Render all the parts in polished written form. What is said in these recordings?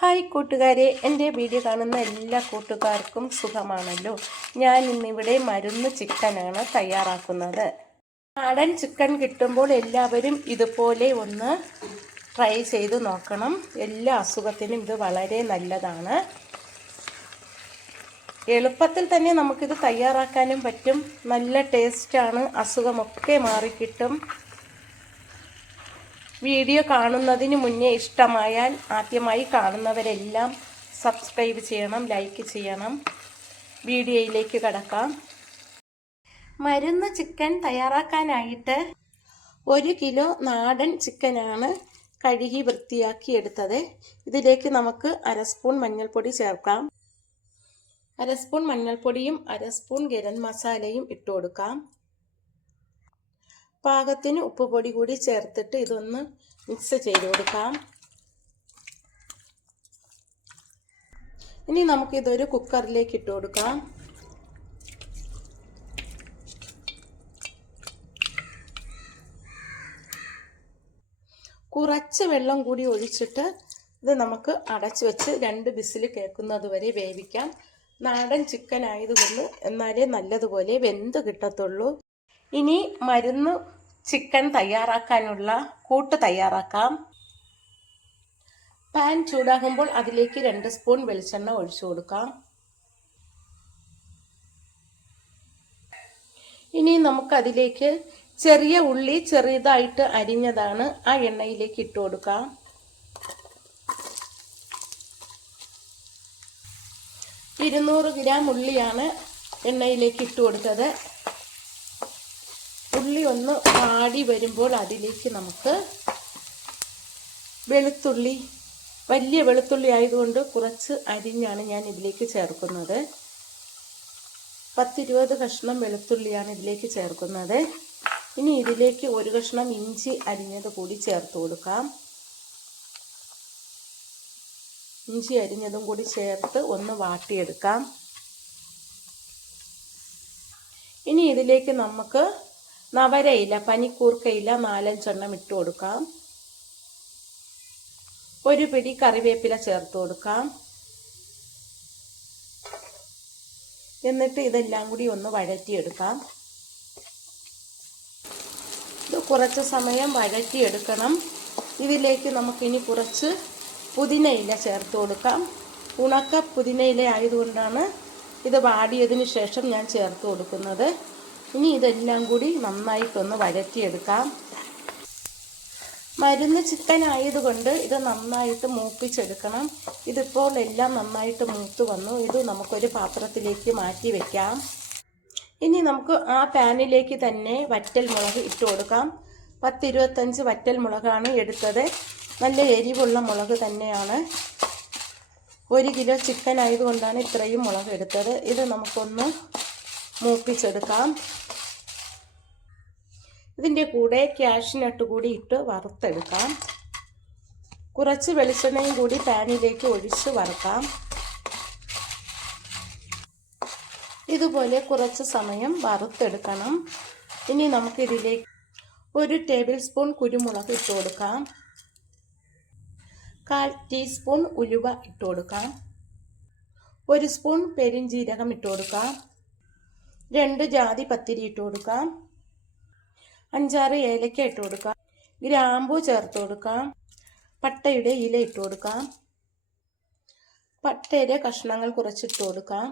Hi കൂട്ടുകാരെ, എൻ്റെ video കാണുന്ന എല്ലാ കൂട്ടുകാർക്കും സുഖമാണല്ലോ. ഞാൻ ഇന്നിവിടെ മരുന്ന് ചിക്കനാണ് തയ്യാറാക്കുന്നത്. നാടൻ ചിക്കൻ കിട്ടുമ്പോൾ എല്ലാവരും ഇതുപോലെ ഒന്ന് ട്രൈ ചെയ്ത് നോക്കണം. എല്ലാ അസുഖത്തിനും ഇത് വളരെ നല്ലതാണ്. എളുപ്പത്തിൽ തന്നെ നമുക്കിത് തയ്യാറാക്കാനും പറ്റും. നല്ല ടേസ്റ്റാണ്, അസുഖമൊക്കെ മാറിക്കിട്ടും. വീഡിയോ കാണുന്നതിന് മുന്നേ ഇഷ്ടമായാൽ ആദ്യമായി കാണുന്നവരെല്ലാം സബ്സ്ക്രൈബ് ചെയ്യണം, ലൈക്ക് ചെയ്യണം. വീഡിയോയിലേക്ക് കടക്കാം. മരുന്ന് ചിക്കൻ തയ്യാറാക്കാനായിട്ട് 1 കിലോ നാടൻ ചിക്കനാണ് കഴുകി വൃത്തിയാക്കി എടുത്തത്. ഇതിലേക്ക് നമുക്ക് 1/2 സ്പൂൺ മഞ്ഞൾപ്പൊടി ചേർക്കാം. 1/2 സ്പൂൺ മഞ്ഞൾപ്പൊടിയും 1/2 സ്പൂൺ ഗരം മസാലയും ഇട്ട് കൊടുക്കാം. പാകത്തിന് ഉപ്പുപൊടി കൂടി ചേർത്തിട്ട് ഇതൊന്ന് മിക്സ് ചെയ്ത് കൊടുക്കാം. ഇനി നമുക്കിതൊരു കുക്കറിലേക്ക് ഇട്ട് കൊടുക്കാം. കുറച്ച് വെള്ളം കൂടി ഒഴിച്ചിട്ട് ഇത് നമുക്ക് അടച്ചു വെച്ച് 2 വിസിൽ കേൾക്കുന്നത് വരെ വേവിക്കാം. നാടൻ ചിക്കൻ ആയതുകൊണ്ട് എന്നാലേ നല്ലതുപോലെ വെന്ത് കിട്ടത്തുള്ളൂ. ഇനി മരുന്ന് ചിക്കൻ തയ്യാറാക്കാനുള്ള കൂട്ട് തയ്യാറാക്കാം. പാൻ ചൂടാകുമ്പോൾ അതിലേക്ക് 2 സ്പൂൺ വെളിച്ചെണ്ണ ഒഴിച്ചു കൊടുക്കാം. ഇനി നമുക്കതിലേക്ക് ചെറിയ ഉള്ളി ചെറുതായിട്ട് അരിഞ്ഞതാണ് ആ എണ്ണയിലേക്ക് ഇട്ട് കൊടുക്കാം. ഇരുന്നൂറ് ഗ്രാം ഉള്ളിയാണ് എണ്ണയിലേക്ക് ഇട്ട് കൊടുത്തത്. ഉള്ളി ഒന്ന് വാടി വരുമ്പോൾ അതിലേക്ക് നമുക്ക് വെളുത്തുള്ളി, വലിയ വെളുത്തുള്ളി ആയതുകൊണ്ട് കുറച്ച് അരിഞ്ഞാണ് ഞാൻ ഇതിലേക്ക് ചേർക്കുന്നത്. 10-20 കഷ്ണം വെളുത്തുള്ളിയാണ് ഇതിലേക്ക് ചേർക്കുന്നത്. ഇനി ഇതിലേക്ക് 1 കഷ്ണം ഇഞ്ചി അരിഞ്ഞത് കൂടി ചേർത്ത് കൊടുക്കാം. ഇഞ്ചി അരിഞ്ഞതും കൂടി ചേർത്ത് ഒന്ന് വാട്ടിയെടുക്കാം. ഇനി ഇതിലേക്ക് നമുക്ക് നവരയില, പനിക്കൂർക്കയില 4-5 എണ്ണം ഇട്ട് കൊടുക്കാം. 1 പിടി കറിവേപ്പില ചേർത്ത് കൊടുക്കാം. എന്നിട്ട് ഇതെല്ലാം കൂടി ഒന്ന് വഴറ്റിയെടുക്കാം. ഇത് കുറച്ച് സമയം വഴറ്റിയെടുക്കണം. ഇതിലേക്ക് നമുക്കിനി കുറച്ച് പുതിനയില ചേർത്ത് കൊടുക്കാം. ഉണക്ക പുതിനയില ആയതുകൊണ്ടാണ് ഇത് വാടിയതിന് ശേഷം ഞാൻ ചേർത്ത് കൊടുക്കുന്നത്. ഇനി ഇതെല്ലാം കൂടി നന്നായിട്ടൊന്ന് വഴറ്റിയെടുക്കാം. മരുന്ന് ചിക്കൻ ആയതുകൊണ്ട് ഇത് നന്നായിട്ട് മൂപ്പിച്ചെടുക്കണം. ഇതിപ്പോൾ എല്ലാം നന്നായിട്ട് മൂത്ത് വന്നു. ഇത് നമുക്കൊരു പാത്രത്തിലേക്ക് മാറ്റി വെക്കാം. ഇനി നമുക്ക് ആ പാനിലേക്ക് തന്നെ വറ്റൽ മുളക് ഇട്ട് കൊടുക്കാം. 10-25 വറ്റൽ മുളകാണ് എടുത്തത്. നല്ല എരിവുള്ള മുളക് തന്നെയാണ്. 1 കിലോ ചിക്കൻ ആയതുകൊണ്ടാണ് ഇത്രയും മുളക് എടുത്തത്. ഇത് നമുക്കൊന്ന് മൂപ്പിച്ചെടുക്കാം. ഇതിൻ്റെ കൂടെ കാഷ്നട്ട് കൂടി ഇട്ട് വറുത്തെടുക്കാം. കുറച്ച് വെളിച്ചെണ്ണയും കൂടി പാനിലേക്ക് ഒഴിച്ച് വറുക്കാം. ഇതുപോലെ കുറച്ച് സമയം വറുത്തെടുക്കണം. ഇനി നമുക്കിതിലേക്ക് 1 ടേബിൾ സ്പൂൺ കുരുമുളക് ഇട്ട് കൊടുക്കാം. 1/4 ടീസ്പൂൺ ഉലുവ ഇട്ട് കൊടുക്കാം. 1 സ്പൂൺ പെരിഞ്ജീരകം ഇട്ട് കൊടുക്കാം. 2 ജാതി പത്തിരി ഇട്ട് കൊടുക്കാം. 5-6 ഏലക്ക ഇട്ട് കൊടുക്കാം. ഗ്രാമ്പൂ ചേർത്ത് കൊടുക്കാം. പട്ടയുടെ ഇല ഇട്ട് കൊടുക്കാം. പട്ടയുടെ കഷ്ണങ്ങൾ കുറച്ചിട്ട് കൊടുക്കാം.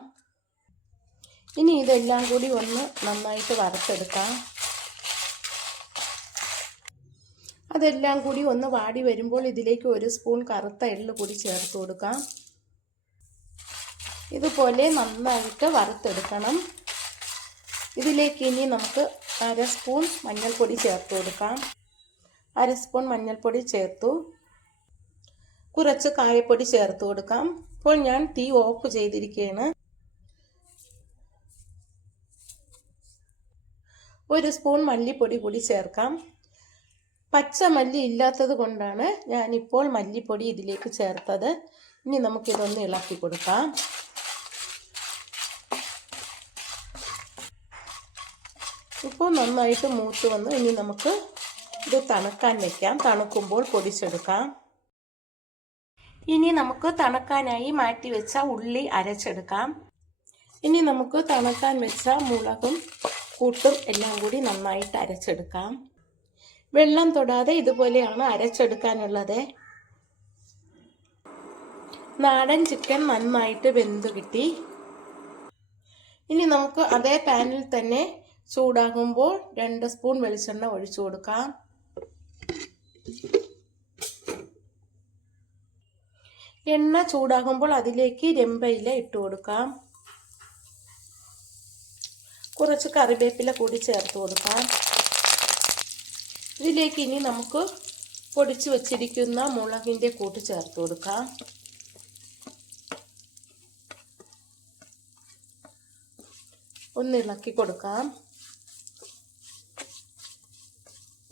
ഇനി ഇതെല്ലാം കൂടി ഒന്ന് നന്നായിട്ട് വറുത്തെടുക്കാം. അതെല്ലാം കൂടി ഒന്ന് വാടി വരുമ്പോൾ ഇതിലേക്ക് 1 സ്പൂൺ കറുത്ത എള്ള് കൂടി ചേർത്ത് കൊടുക്കാം. ഇതുപോലെ നന്നായിട്ട് വറുത്തെടുക്കണം. ഇതിലേക്ക് ഇനി നമുക്ക് 1/2 സ്പൂൺ മഞ്ഞൾപ്പൊടി ചേർത്ത് കൊടുക്കാം. 1/2 സ്പൂൺ മഞ്ഞൾപ്പൊടി ചേർത്തു. കുറച്ച് കായപ്പൊടി ചേർത്ത് കൊടുക്കാം. ഇപ്പോൾ ഞാൻ തീ ഓഫ് ചെയ്തിരിക്കുകയാണ്. 1 സ്പൂൺ മല്ലിപ്പൊടി കൂടി ചേർക്കാം. പച്ചമല്ലി ഇല്ലാത്തത് കൊണ്ടാണ് ഞാനിപ്പോൾ മല്ലിപ്പൊടി ഇതിലേക്ക് ചേർത്തത്. ഇനി നമുക്കിതൊന്ന് ഇളക്കി കൊടുക്കാം. ഇപ്പോൾ നന്നായിട്ട് മൂത്ത് വന്നു. ഇനി നമുക്ക് ഇത് തണുക്കാൻ വെക്കാം. തണുക്കുമ്പോൾ പൊടിച്ചെടുക്കാം. ഇനി നമുക്ക് തണുക്കാനായി മാറ്റി വെച്ച ഉള്ളി അരച്ചെടുക്കാം. ഇനി നമുക്ക് തണുക്കാൻ വെച്ച മുളകും കൂട്ടും എല്ലാം കൂടി നന്നായിട്ട് അരച്ചെടുക്കാം. വെള്ളം തൊടാതെ ഇതുപോലെയാണ് അരച്ചെടുക്കാനുള്ളത്. നാടൻ ചിക്കൻ നന്നായിട്ട് വെന്തു കിട്ടി. ഇനി നമുക്ക് അതേ പാനിൽ തന്നെ ചൂടാകുമ്പോൾ 2 സ്പൂൺ വെളിച്ചെണ്ണ ഒഴിച്ചു കൊടുക്കാം. എണ്ണ ചൂടാകുമ്പോൾ അതിലേക്ക് രമ്പയില ഇട്ട് കൊടുക്കാം. കുറച്ച് കറിവേപ്പില കൂടി ചേർത്ത് കൊടുക്കാം. ഇതിലേക്ക് ഇനി നമുക്ക് പൊടിച്ചു വച്ചിരിക്കുന്ന മുളകിൻ്റെ കൂട്ട് ചേർത്ത് കൊടുക്കാം. ഒന്ന് ഇളക്കി കൊടുക്കാം.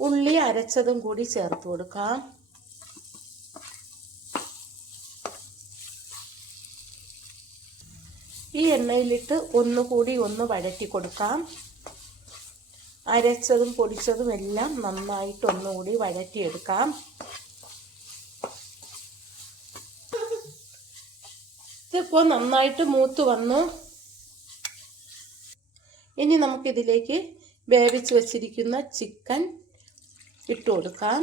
ഉള്ളി അരച്ചതും കൂടി ചേർത്ത് കൊടുക്കാം. ഈ എണ്ണയിലിട്ട് ഒന്നുകൂടി ഒന്ന് വഴറ്റി കൊടുക്കാം. അരച്ചതും പൊടിച്ചതും എല്ലാം നന്നായിട്ട് ഒന്നുകൂടി വഴറ്റിയെടുക്കാം. ഇതിപ്പോൾ നന്നായിട്ട് മൂത്ത് വന്നു. ഇനി നമുക്കിതിലേക്ക് വേവിച്ച് വച്ചിരിക്കുന്ന ചിക്കൻ ഇട്ട് കൊടുക്കാം.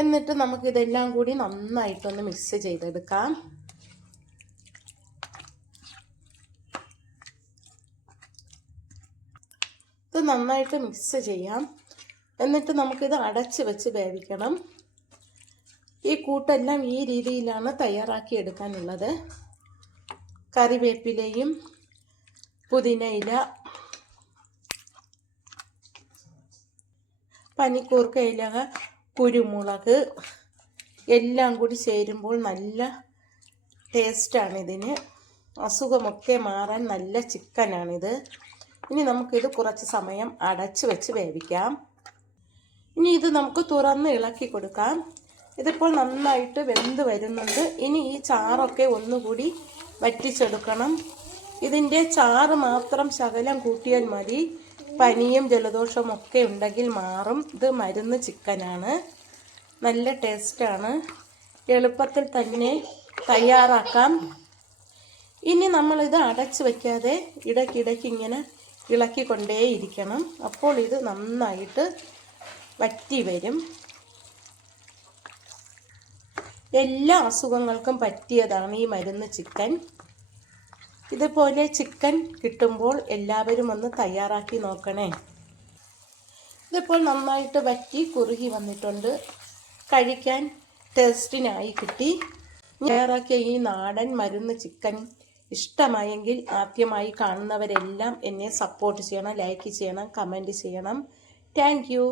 എന്നിട്ട് നമുക്കിതെല്ലാം കൂടി നന്നായിട്ടൊന്ന് മിക്സ് ചെയ്തെടുക്കാം. ഇത് നന്നായിട്ട് മിക്സ് ചെയ്യാം. എന്നിട്ട് നമുക്കിത് അടച്ച് വെച്ച് വേവിക്കണം. ഈ കൂട്ടെല്ലാം ഈ രീതിയിലാണ് തയ്യാറാക്കി എടുക്കാനുള്ളത്. കറിവേപ്പിലയും പുതിനയില, പനിക്കൂർക്ക ഇല, കുരുമുളക് എല്ലാം കൂടി ചേരുമ്പോൾ നല്ല ടേസ്റ്റാണ് ഇതിന്. അസുഖമൊക്കെ മാറാൻ നല്ല ചിക്കനാണിത്. ഇനി നമുക്കിത് കുറച്ച് സമയം അടച്ച് വെച്ച് വേവിക്കാം. ഇനി ഇത് നമുക്ക് തുറന്ന് ഇളക്കി കൊടുക്കാം. ഇതിപ്പോൾ നന്നായിട്ട് വെന്ത് വരുന്നുണ്ട്. ഇനി ഈ ചാറൊക്കെ ഒന്നുകൂടി വറ്റിച്ചെടുക്കണം. ഇതിൻ്റെ ചാറ് മാത്രം ശകലം കൂട്ടിയാൽ മതി. പനിയും ജലദോഷവും ഒക്കെ ഉണ്ടെങ്കിൽ മാറും. ഇത് മരുന്ന് ചിക്കനാണ്, നല്ല ടേസ്റ്റാണ്. എളുപ്പത്തിൽ തന്നെ തയ്യാറാക്കാം. ഇനി നമ്മളിത് അടച്ച് വയ്ക്കാതെ ഇടയ്ക്കിടയ്ക്ക് ഇങ്ങനെ ഇളക്കിക്കൊണ്ടേയിരിക്കണം. അപ്പോൾ ഇത് നന്നായിട്ട് വറ്റി വരും. എല്ലാ അസുഖങ്ങൾക്കും പറ്റിയതാണ് ഈ മരുന്ന് ചിക്കൻ. ഇതുപോലെ ചിക്കൻ കിട്ടുമ്പോൾ എല്ലാവരും ഒന്ന് തയ്യാറാക്കി നോക്കണേ. ഇതിപ്പോൾ നന്നായിട്ട് വറ്റി കുറുകി വന്നിട്ടുണ്ട്. കഴിക്കാൻ ടേസ്റ്റിനായി കിട്ടി. തയ്യാറാക്കിയ ഈ നാടൻ മരുന്ന് ചിക്കൻ ഇഷ്ടമായെങ്കിൽ ആദ്യമായി കാണുന്നവരെല്ലാം എന്നെ സപ്പോർട്ട് ചെയ്യണം, ലൈക്ക് ചെയ്യണം, കമൻറ്റ് ചെയ്യണം. Thank you.